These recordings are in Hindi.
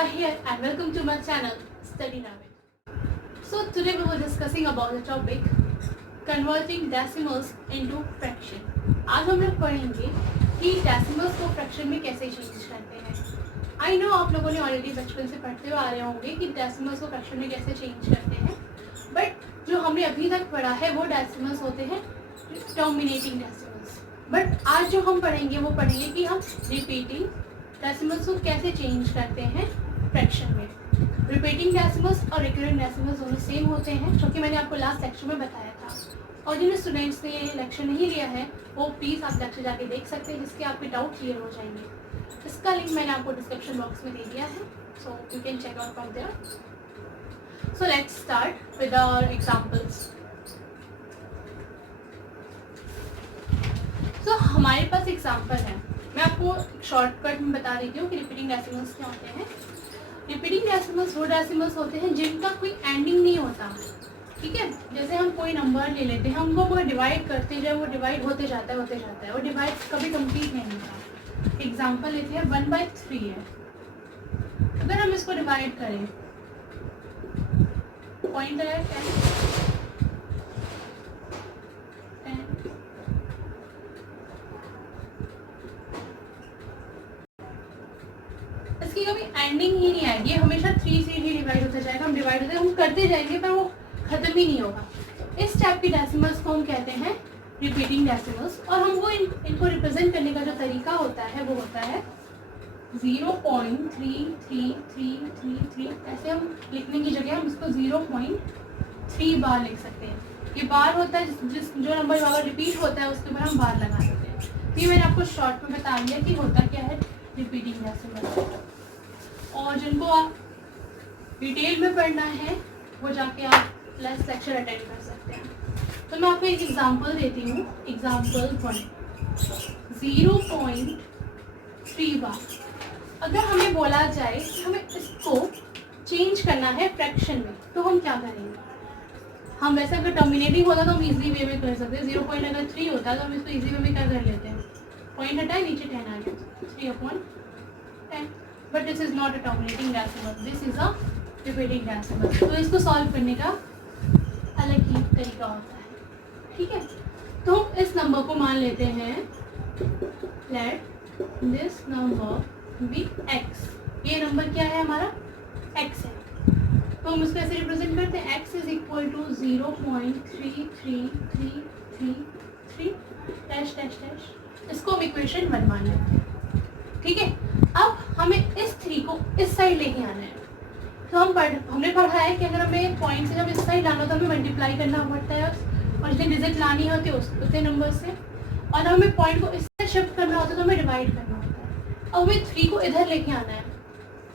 Priya here and welcome to my channel Study Navid. So today we were discussing about the topic converting decimals into fraction. आज हम लोग पढ़ेंगे कि decimals को fraction में कैसे change करते हैं. I know आप लोगों ने already बचपन से पढ़ते हुए आ रहे होंगे कि decimals को fraction में कैसे change करते हैं, but जो हमने अभी तक पढ़ा है वो decimals होते हैं terminating decimals. But आज जो हम पढ़ेंगे वो पढ़ेंगे कि हम repeating डेसिमल्स को कैसे चेंज करते हैं फ्रैक्शन में. रिपीटिंग डेसिमल्स और रिकरिंग डेसिमल्स दोनों सेम होते हैं, जो कि मैंने आपको लास्ट लेक्चर में बताया था. और जिन स्टूडेंट्स ने ये लेक्चर नहीं लिया है वो प्लीज़ आप लेक्चर जाके देख सकते हैं, जिसके आपके डाउट क्लियर हो जाएंगे. इसका लिंक मैंने आपको डिस्क्रिप्शन बॉक्स में दे दिया है, so you can check out from there. So let's start with our examples. So हमारे पास एग्जांपल है, मैं आपको शॉर्टकट में बता देती हूँ कि रिपीटिंग डेसिमल्स क्या होते हैं. रिपीटिंग डेसिमल्स वो डेसिमल्स होते हैं जिनका कोई एंडिंग नहीं होता. ठीक है, जैसे हम कोई नंबर ले लेते हैं, हम वो डिवाइड करते जाए, वो डिवाइड होते जाता है, वो डिवाइड कभी कंप्लीट नहीं होता. एग्जांपल लेते हैं 1/3 है. अगर हम इसको डिवाइड करें, पॉइंट है 10, इसकी कभी एंडिंग ही नहीं आएगी, हमेशा 3 से ही डिवाइड होता जाएगा. हम करते जाएंगे पर वो खत्म ही नहीं होगा. इस टाइप की डेसिमल्स को हम कहते हैं रिपीटिंग डेसिमल्स. और हम वो इनको रिप्रेजेंट करने का जो तरीका होता है वो होता है 0.3333. ऐसे हम लिखने की जगह हम इसको 0.3 बार लिख सकते हैं. ये बार होता है जो नंबर बार रिपीट होता है उसके ऊपर हम बार लगा देते हैं. तो ये मैंने आपको शॉर्ट में बता दिया कि होता क्या है रिपीटिंग डेसिमल. और जिनको आप डिटेल में पढ़ना है वो जाके आप प्लस लेक्चर अटेंड कर सकते हैं. तो मैं आपको एक एग्जांपल देती हूँ. एग्जांपल 1, 0.3 बार. अगर हमें बोला जाए कि हमें इसको चेंज करना है फ्रैक्शन में, तो हम क्या करेंगे. हम वैसे अगर टर्मिनेटिंग होता तो हम इजीली वे में कर सकते हैं. 0.3 होता है तो हम इसको इजी वे में क्या कर लेते हैं, पॉइंट हटाए, नीचे 10 आ गया, 3/10. But this is not a terminating decimal, this is a repeating decimal. तो इसको सॉल्व करने का अलग ही तरीका होता है. ठीक है, तो इस नंबर को मान लेते हैं, let this number be x. ये नंबर क्या है हमारा, x है. तो हम इसको ऐसे रिप्रेजेंट करते हैं, x is equal to 0.33333 dash dash dash. इसको हम इक्वेशन 1 मान लेते हैं. ठीक है, अब हमें इस 3 को इस साइड लेके आना है. तो हमने पढ़ा है कि अगर हमें पॉइंट से जब इस साइड लाना होता है हमें मल्टीप्लाई करना पड़ता है और जितने डिजिट लानी होती है उतने नंबर से. और हमें पॉइंट को इस साइड शिफ्ट करना होता है तो हमें डिवाइड करना होता है. अब हमें 3 को इधर लेके आना है,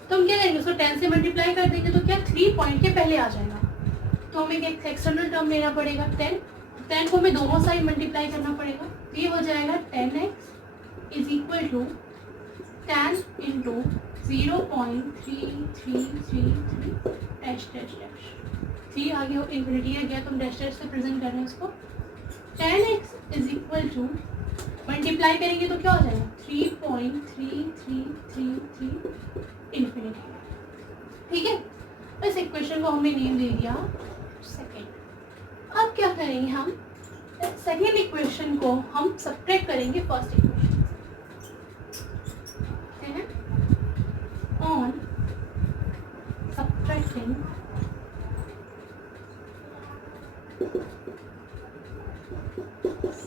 तो हम क्या करेंगे, उसको 10 से मल्टीप्लाई कर देंगे तो क्या 3 पॉइंट के पहले आ जाएगा. तो हमें एक एक्सटर्नल टर्म लेना पड़ेगा 10 को हमें दोनों साइड मल्टीप्लाई करना पड़ेगा. तो ये हो जाएगा 10x is equal to 10 into 0.3333 dash dash dash. 3 आ गया, इन्फिनिटी आ गया तो हम डैश डैश से प्रेजेंट कर रहे हैं इसको. 10x is equal to multiply करेंगे तो क्या हो जाएगा 3.3333 इन्फिनिटी. ठीक है, इस इक्वेशन को हमने नेम दे दिया सेकेंड. अब क्या करेंगे, हम सेकेंड इक्वेशन को हम सब्ट्रैक्ट करेंगे first equation. On subtracting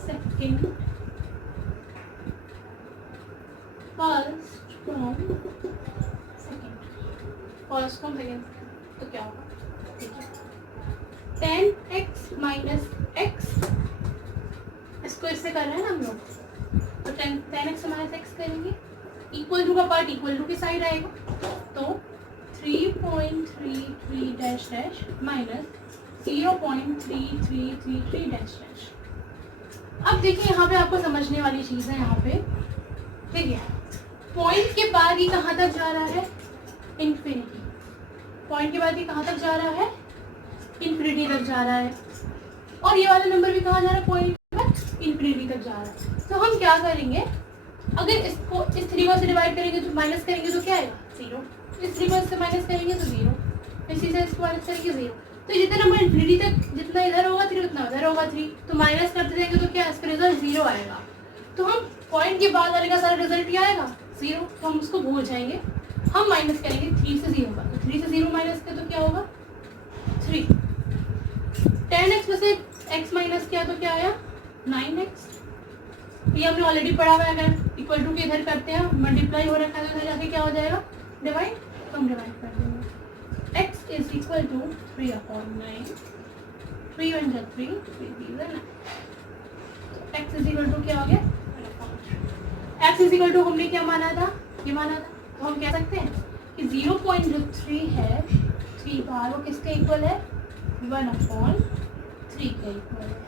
second first from second, तो क्या होगा, 10x minus x. इसको इससे कर रहे हैं ना हम लोग, तो 10x minus x करेंगे. इक्वल टू का पार्ट इक्वल टू की साइड आएगा, तो 3.33 dash dash minus 0.3333 dash dash. अब देखिए यहाँ पे आपको समझने वाली चीज़ है. यहाँ पे देखिए पॉइंट के बाद ये कहाँ तक जा रहा है, इन्फिनिटी. पॉइंट के बाद ये कहाँ तक जा रहा है, इन्फिनिटी तक जा रहा है. और ये वाला नंबर भी कहाँ जा रहा है, पॉइंट के बाद इन्फिनिटी तक जा रहा है. तो हम क्या करेंगे, अगर इसको इस 3 को से डिवाइड करेंगे तो माइनस करेंगे तो क्या आएगा 0. इस 3 को इससे माइनस करेंगे तो 0, इसी से इसको माइनस करेंगे 0। तो जितना नंबर इन्फिनिटी तक जितना इधर होगा 3 उतना उधर होगा 3, तो माइनस करते जाएंगे तो क्या इसका रिजल्ट 0 आएगा। तो हम पॉइंट के बाद वाले का सारा रिजल्ट क्या आएगा 0, तो हम उसको भूल जाएंगे। हम माइनस करेंगे 3 से 0 का, तो 3 से 0 माइनस किया तो क्या होगा 3। 10x में से x माइनस किया तो क्या आया 9x। ये हमने ऑलरेडी पढ़ा हुआ है। अगर इक्वल टू के इधर करते हैं मल्टीप्लाई हो रखा है तो इधर जाके क्या हो जाएगा डिवाइड, तो हम डिवाइड कर देंगे। x इज इक्वल टू 3/9, 3 1 जा 3, 3 3 9, तो x इज इक्वल टू क्या हो गया 1/3। x इज इक्वल टू हमने क्या माना था, ये माना था, तो हम कह सकते हैं कि 0.3 है 3 बार, वो किसके इक्वल है 1/3 के इक्वल है।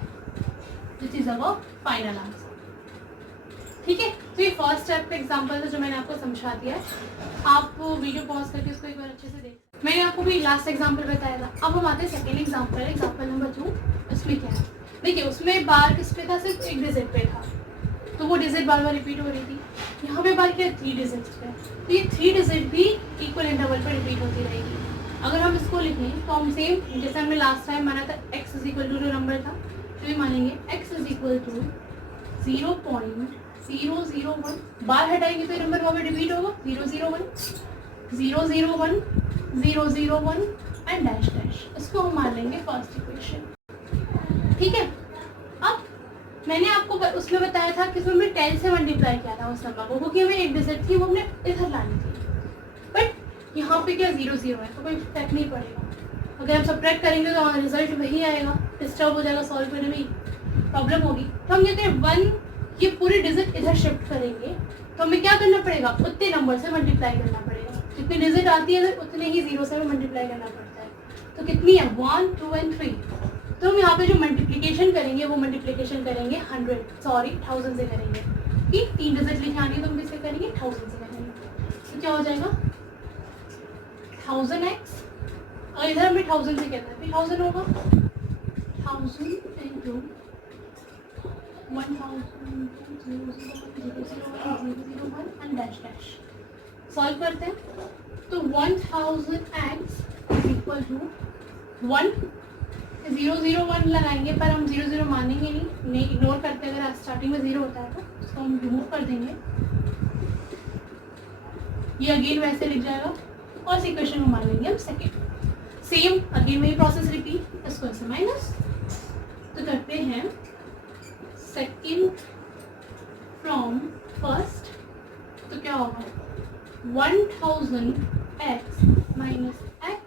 This is our final answer. ठीक है, तो ये फर्स्ट स्टेप का एग्जांपल था जो मैंने आपको समझा दिया है। आप वीडियो पॉज करके इसको एक बार अच्छे से देख। मैंने आपको भी लास्ट एग्जांपल बताया था। अब हम आते हैं सेकंड एग्जांपल, एग्जांपल नंबर 2। उसमें क्या है देखिए, उसमें बार किस पे था, सिर्फ एक डिजिट पे था, तो वो डिजिट बार बार रिपीट हो रही थी। यहाँ पे बार क्या 3 डिजिट्स पे, तो ये 3 डिजिट भी इक्वल इंटरवल पर रिपीट होती रहेगी। अगर हम इसको लिखें तो हम सेम जैसे हमने लास्ट टाइम माना था x इज इक्वल टू जो नंबर था, तो ये मानेंगे x इज इक्वल टू 0.001, बार हटाएंगे तो ये नंबर वहाँ पे रिपीट होगा 001 001 001 एंड डैश डैश। इसको हम मान लेंगे फर्स्ट इक्वेशन। ठीक है, अब मैंने आपको उसमें बताया था कि उसमें हमने 10 से मल्टीप्लाई किया था उस नंबर को, क्योंकि हमें एक डिजिट थी वो हमने इधर लानी थी। बट यहाँ पे क्या 0 0 है तो कोई इफेक्ट नहीं पड़ेगा। अगर हम सब्ट्रैक्ट करेंगे तो रिजल्ट वही आएगा, डिस्टर्ब हो जाएगा, सॉल्व करने में प्रॉब्लम होगी। तो हम कहते हैं 1 ये पूरे डिजिट इधर शिफ्ट करेंगे, तो हमें क्या करना पड़ेगा उतने नंबर से मल्टीप्लाई करना पड़ेगा। जितनी डिजिट आती है उतने ही 0 से मल्टीप्लाई करना पड़ता है। तो कितनी है 1 2 एंड 3। तो हम यहाँ पे जो मल्टीप्लिकेशन करेंगे वो मल्टीप्लिकेशन करेंगे 1000 से करेंगे, कि 3 डिजिट लिखे आनी है तो हम किससे करेंगे 1000 से करेंगे। तो क्या हो जाएगा 1000x, और इधर हमें 1000 से कहता है 1000 होगा 1000 into 1000 001 and dash dash. Solve करते हैं तो 1000x इज इक्वल टू 1 001 लगाएंगे, पर हम 00 मानेंगे नहीं इग्नोर करते हैं। अगर स्टार्टिंग में 0 होता है तो उसको हम रिमूव कर देंगे, ये अगेन वैसे लिख जाएगा और इस इक्वेशन को मान लेंगे हम सेकेंड। सेम अगेन वही प्रोसेस रिपीट, इसको ऐसे माइनस, तो करते हैं सेकेंड फ्रॉम फर्स्ट, तो क्या होगा 1000x minus x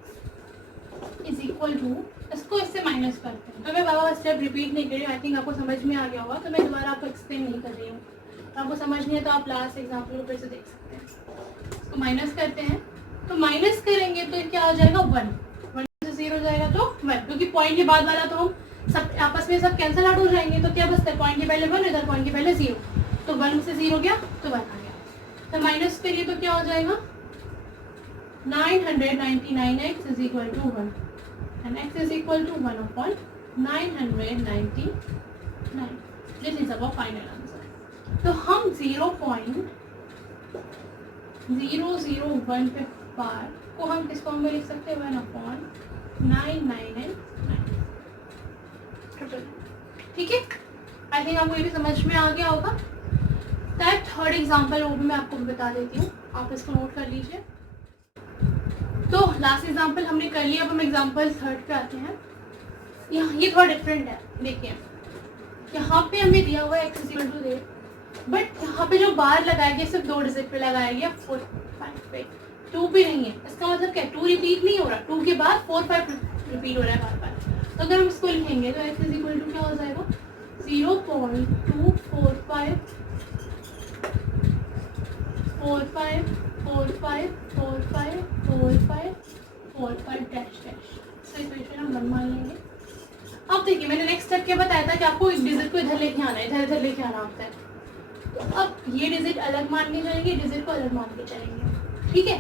is equal to, इसको इससे माइनस करते हैं। तो मैं बाबा स्टेप रिपीट नहीं कर रही हूँ, आई थिंक आपको समझ में आ गया होगा, तो मैं दोबारा आपको एक्सप्लेन नहीं कर रही हूँ। आपको समझ नहीं है तो आप लास्ट एग्जाम्पल को फिर से देख सकते हैं। इसको माइनस करते हैं, तो माइनस करेंगे तो क्या हो जाएगा 1 से 0 हो जाएगा तो 1, क्योंकि पॉइंट के बाद वाला तो हम सब आपस में सब कैंसिल आउट हो जाएंगे। तो क्या बचता है पॉइंट के पहले 1, इधर पॉइंट के पहले 0, तो 1 से 0 गया तो 1 आ गया। तो माइनस करिए तो क्या हो जाएगा 999x is equal to 1 and x is equal to 1/999. This is our final answer. तो हम 0.001 पे बार को हम किस फॉर्म में लिख सकते हैं 1/999. ठीक है, आई थिंक आपको ये भी समझ में आ गया होगा। दैट थर्ड एग्जाम्पल वो भी मैं आपको बता देती हूँ, आप इसको नोट कर लीजिए। तो लास्ट एग्जाम्पल हमने कर लिया, अब हम एग्जाम्पल थर्ड पे आते हैं। यहाँ ये थोड़ा डिफरेंट है, देखिए यहाँ पे हमें दिया हुआ है x इक्वल टू दे, बट यहाँ पे जो बार लगाया गया सिर्फ 2 डिजिट पे लगाया गया 4 5 पे, 2 पे नहीं है। इसका मतलब क्या 2 रिपीट नहीं हो रहा, 2 के बाद 4 5 रिपीट हो रहा है बार बार। तो अगर हम इसको लिखेंगे तो x इज इक्वल टू क्या हो जाएगा 0.245 45 45 45 45 45 डैश डैश। तो इक्वेशन हम 1 मान लेंगे। अब देखिए मैंने नेक्स्ट स्टेप क्या बताया था कि आपको एक डिजिट को इधर लेके आना है, इधर इधर लेके आना होता है। तो अब ये डिजिट अलग मान के चलेंगे, डिजिट को अलग मान के चलेंगे। ठीक है,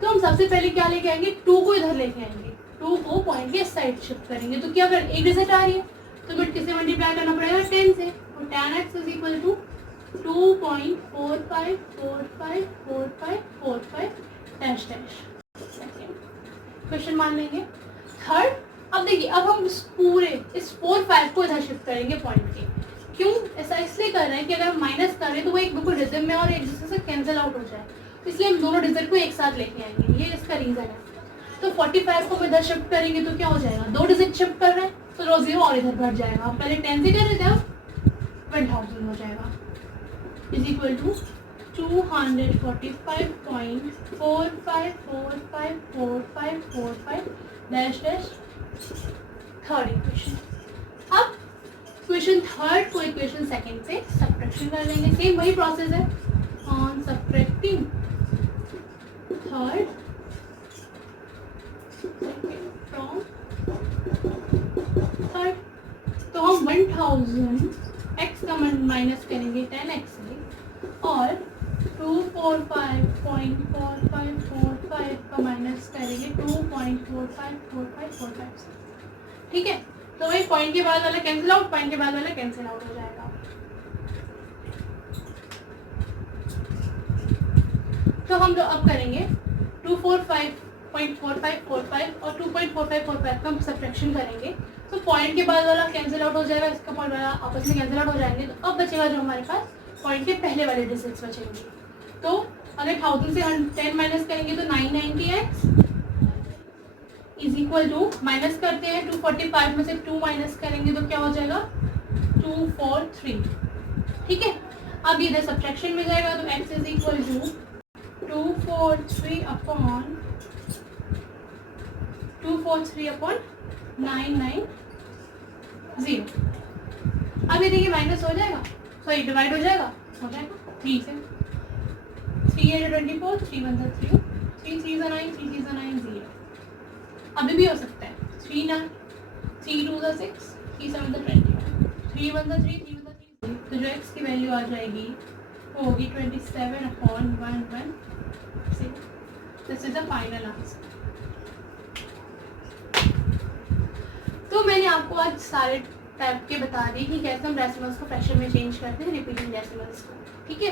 तो हम सबसे पहले क्या लेके आएंगे 2 को इधर लेके आएंगे, 2 को पॉइंट के साइड शिफ्ट करेंगे। तो क्या अगर एक डिजिट आ रही है तो बट किससे मल्टीप्लाई करना पड़ेगा 10 से, तो tan x is equal to 2.45454545 dash dash. Question मान लेंगे। थर्ड, अब देखिए अब हम इस 4 5 को इधर शिफ्ट करेंगे पॉइंट के। क्यों ऐसा इसलिए कर रहे हैं कि अगर हम माइनस कर रहे हैं तो वो एक बिल्कुल रिदम में और एक दूसरे से कैंसिल आउट हो जाए, इसलिए हम दोनों डिजिट को एक साथ लेके आएंगे, ये इसका रीज़न है। तो 45 को हम इधर शिफ्ट करेंगे तो क्या हो जाएगा, 2 डिजिट शिफ्ट कर रहे हैं तो रो 0 और इधर बढ़ जाएगा। आप पहले 10 से कर रहे थे, अब 1000 हो जाएगा, is equal to 245.45454545 dash dash third equation. अब इक्वेशन थर्ड को इक्वेशन सेकंड से सब्ट्रैक्शन कर लेंगे, सेम वही प्रोसेस है। On subtracting third from third, तो हम 1000 x का माइनस करेंगे 10x से और 245.4545 का माइनस करेंगे 2.454545 से। ठीक है, तो वही पॉइंट के बाद वाला कैंसिल आउट, पॉइंट के बाद वाला कैंसिल आउट हो जाएगा। तो हम लोग अब करेंगे 245.4545 और 2.4545 का हम सब्ट्रैक्शन करेंगे, तो पॉइंट के बाद वाला कैंसिल आउट हो जाएगा, इसका पॉइंट वाला आपस में कैंसिल आउट हो जाएंगे। तो अब बचेगा जो हमारे पास पॉइंट के पहले वाले डिजिट्स बचेंगे। तो अगर 1000 से हम 10 माइनस करेंगे तो 990x is equal to, minus करते हैं 245 में से 2 माइनस करेंगे तो क्या हो जाएगा 243। ठीक है, अब इधर सब्ट्रैक्शन में जाएगा तो x is equal to 243 upon 990। अब ये देखिए माइनस हो जाएगा, सॉरी डिवाइड हो जाएगा 3 से, 3 8 24, 3 1 3, 3 3 9, 3 3 9 0। अभी भी हो सकता है 3 9, 3 2 6, 3 7 21, 3 1 3, 3 1 3। तो जो x की वैल्यू आ जाएगी वो होगी 27/116। This is the final answer. तो मैंने आपको आज सारे टाइप के बता दी कि कैसे हम डेसिमल्स को फ्रैक्शन में चेंज करते हैं रिपीटिंग डेसिमल्स को। ठीक है,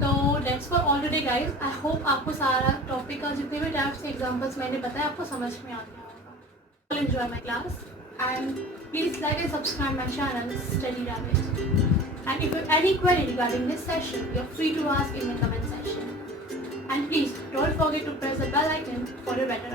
तो that's for all today guys. I hope आपको सारा टॉपिक का जितने भी टाइप्स के एग्जांपल्स मैंने बताया आपको समझ में आ गया होगा। Enjoy my class and please like and subscribe my channel study rabbit. And if you have any query regarding this session you are free to ask in the comment section. And please don't forget to press the bell icon for a better